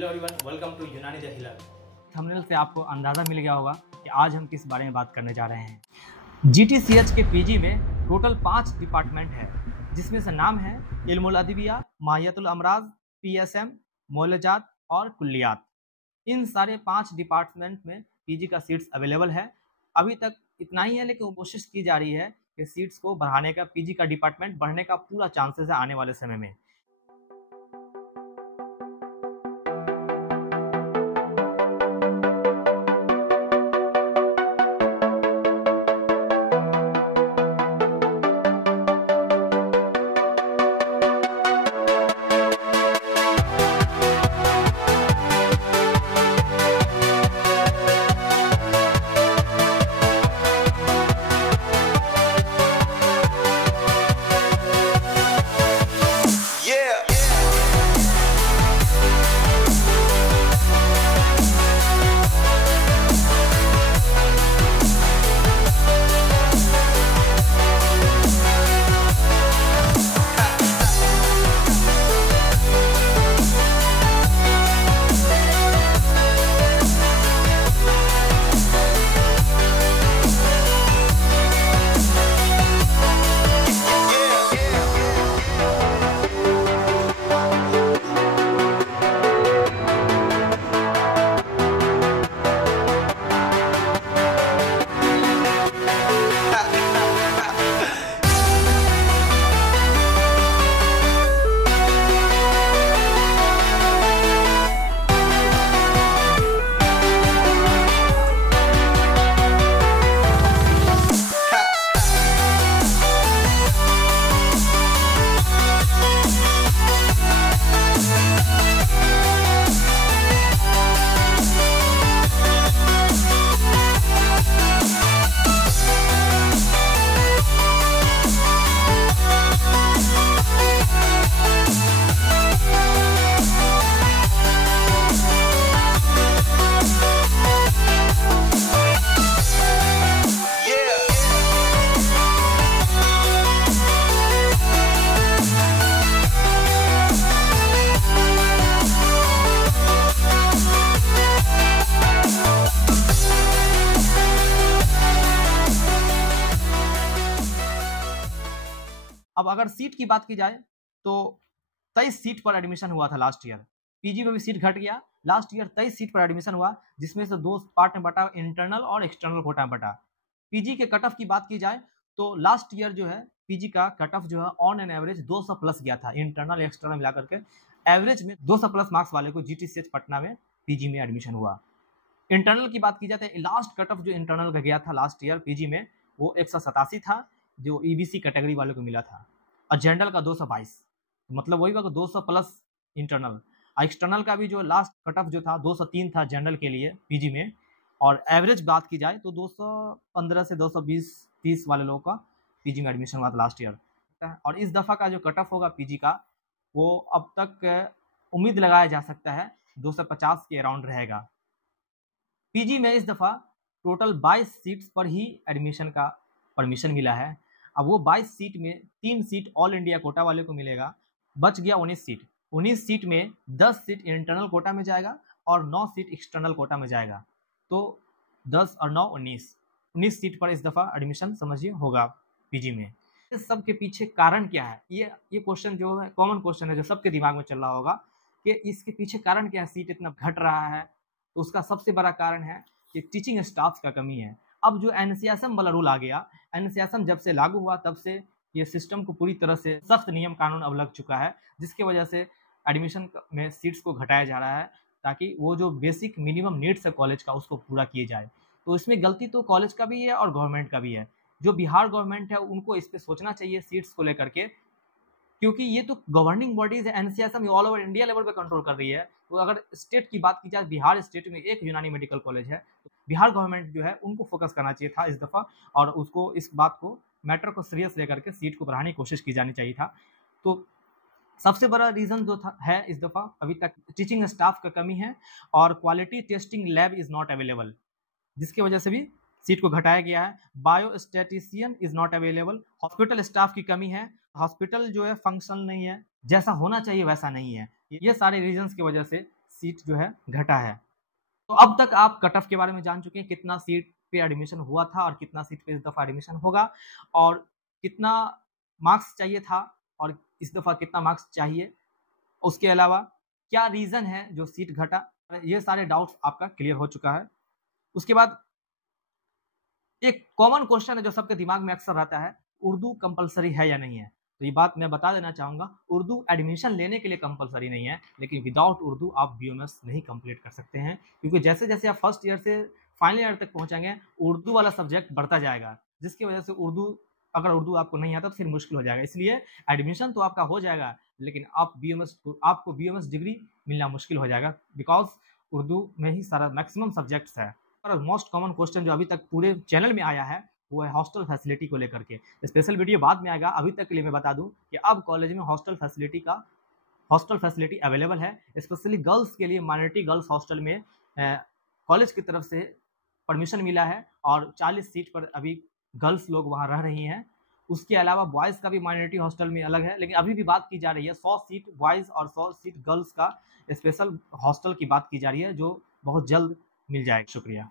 Hello everyone, welcome to यूनानी the healer. Thumbnail से आपको अंदाज़ा मिल गया होगा कि आज हम किस बारे में बात करने जा रहे हैं। GTCH के पीजी में टोटल 5 डिपार्टमेंट है, जिसमें से नाम है इल्मुल अदबिया, माहियतुल अमराज, PSM, मोलजात और कुल्लियात। इन सारे 5 डिपार्टमेंट में पीजी का सीट्स अवेलेबल है। अभी तक इतना ही है, लेकिन कोशिश की जा रही है कि सीट्स को बढ़ाने का, पीजी का डिपार्टमेंट बढ़ने का पूरा चांसेस है आने वाले समय में। अब अगर सीट की बात की जाए तो 23 सीट पर एडमिशन हुआ था लास्ट ईयर। पीजी में भी सीट घट गया। लास्ट ईयर 23 सीट पर एडमिशन हुआ, जिसमें से 2 पार्ट में बटा, इंटरनल और एक्सटर्नल कोटा में बटा। पीजी के कट ऑफ की बात की जाए तो लास्ट ईयर जो है पीजी का कट ऑफ जो है ऑन एन एवरेज 200 प्लस गया था। इंटरनल एक्सटर्नल मिलाकर के एवरेज में 200 प्लस मार्क्स वाले को GTCH पटना में पीजी में एडमिशन हुआ। इंटरनल की बात की जाए तो लास्ट कट ऑफ जो इंटरनल का गया था लास्ट ईयर पीजी में, वो 187 था, जो EBC कैटेगरी वाले को मिला था। और जनरल का 222, मतलब वही होगा 200 प्लस इंटरनल। एक्सटर्नल का भी जो लास्ट कट ऑफ जो था 203 था जनरल के लिए पीजी में। और एवरेज बात की जाए तो 215 से 220-30 वाले लोगों का पीजी में एडमिशन हुआ था लास्ट ईयर। और इस दफ़ा का जो कट ऑफ होगा पीजी का, वो अब तक उम्मीद लगाया जा सकता है 250 के अराउंड रहेगा। पीजी में इस दफ़ा टोटल 22 सीट्स पर ही एडमिशन का परमिशन मिला है। अब वो 22 सीट में 3 सीट ऑल इंडिया कोटा वाले को मिलेगा, बच गया 19 सीट। 19 सीट में 10 सीट इंटरनल कोटा में जाएगा और 9 सीट एक्सटर्नल कोटा में जाएगा। तो 10 और 9 19 सीट पर इस दफ़ा एडमिशन समझिए होगा पीजी में। इस सब के पीछे कारण क्या है? ये क्वेश्चन जो है कॉमन क्वेश्चन है, जो सबके दिमाग में चल रहा होगा कि इसके पीछे कारण क्या है, सीट इतना घट रहा है। तो उसका सबसे बड़ा कारण है कि टीचिंग स्टाफ का कमी है। अब जो NCSM वाला रूल आ गया, NCSM जब से लागू हुआ तब से ये सिस्टम को पूरी तरह से सख्त नियम कानून अब लग चुका है, जिसकी वजह से एडमिशन में सीट्स को घटाया जा रहा है, ताकि वो जो बेसिक मिनिमम नीड्स है कॉलेज का उसको पूरा किए जाए। तो इसमें गलती तो कॉलेज का भी है और गवर्नमेंट का भी है। जो बिहार गवर्नमेंट है उनको इस पर सोचना चाहिए सीट्स को लेकर के, क्योंकि ये तो गवर्निंग बॉडीज है। NCSM all over India level पे कंट्रोल कर रही है। तो अगर स्टेट की बात की जाए, बिहार स्टेट में एक यूनानी मेडिकल कॉलेज है, तो बिहार गवर्नमेंट जो है उनको फोकस करना चाहिए था इस दफ़ा, और उसको इस बात को मैटर को सीरियस लेकर के सीट को बढ़ाने की कोशिश की जानी चाहिए था। तो सबसे बड़ा रीज़न जो था है इस दफ़ा अभी तक टीचिंग स्टाफ का कमी है, और quality testing lab is not available, जिसकी वजह से भी सीट को घटाया गया है। Biostatistician is not available. Hospital staff की कमी है, हॉस्पिटल जो है फंक्शनल नहीं है, जैसा होना चाहिए वैसा नहीं है। ये सारे रीजंस की वजह से सीट जो है घटा है। तो अब तक आप कट ऑफ के बारे में जान चुके हैं, कितना सीट पे एडमिशन हुआ था और कितना सीट पे इस दफ़ा एडमिशन होगा, और कितना मार्क्स चाहिए था और इस दफ़ा कितना मार्क्स चाहिए। उसके अलावा क्या रीज़न है जो सीट घटा, ये सारे डाउट्स आपका क्लियर हो चुका है। उसके बाद एक कॉमन क्वेश्चन है जो सबके दिमाग में अक्सर रहता है, उर्दू कंपलसरी है या नहीं है। तो ये बात मैं बता देना चाहूँगा, उर्दू एडमिशन लेने के लिए कंपलसरी नहीं है, लेकिन विदाउट उर्दू आप बीएमएस नहीं कंप्लीट कर सकते हैं, क्योंकि जैसे जैसे आप फर्स्ट ईयर से फाइनल ईयर तक पहुँचेंगे उर्दू वाला सब्जेक्ट बढ़ता जाएगा, जिसकी वजह से अगर उर्दू आपको नहीं आता तो फिर मुश्किल हो जाएगा। इसलिए एडमिशन तो आपका हो जाएगा, लेकिन आपको बीएमएस डिग्री मिलना मुश्किल हो जाएगा, बिकॉज उर्दू में ही सारा मैक्सिमम सब्जेक्ट्स है। और मोस्ट कॉमन क्वेश्चन जो अभी तक पूरे चैनल में आया है वो है हॉस्टल फैसिलिटी को लेकर के। स्पेशल वीडियो बाद में आएगा, अभी तक के लिए मैं बता दूं कि अब कॉलेज में हॉस्टल फैसिलिटी अवेलेबल है, स्पेशली गर्ल्स के लिए। माइनॉरिटी गर्ल्स हॉस्टल में कॉलेज की तरफ से परमिशन मिला है और 40 सीट पर अभी गर्ल्स लोग वहाँ रह रही हैं। उसके अलावा बॉयज़ का भी माइनॉरिटी हॉस्टल में अलग है, लेकिन अभी भी बात की जा रही है 100 सीट बॉयज़ और 100 सीट गर्ल्स का स्पेशल हॉस्टल की बात की जा रही है, जो बहुत जल्द मिल जाएगा। शुक्रिया।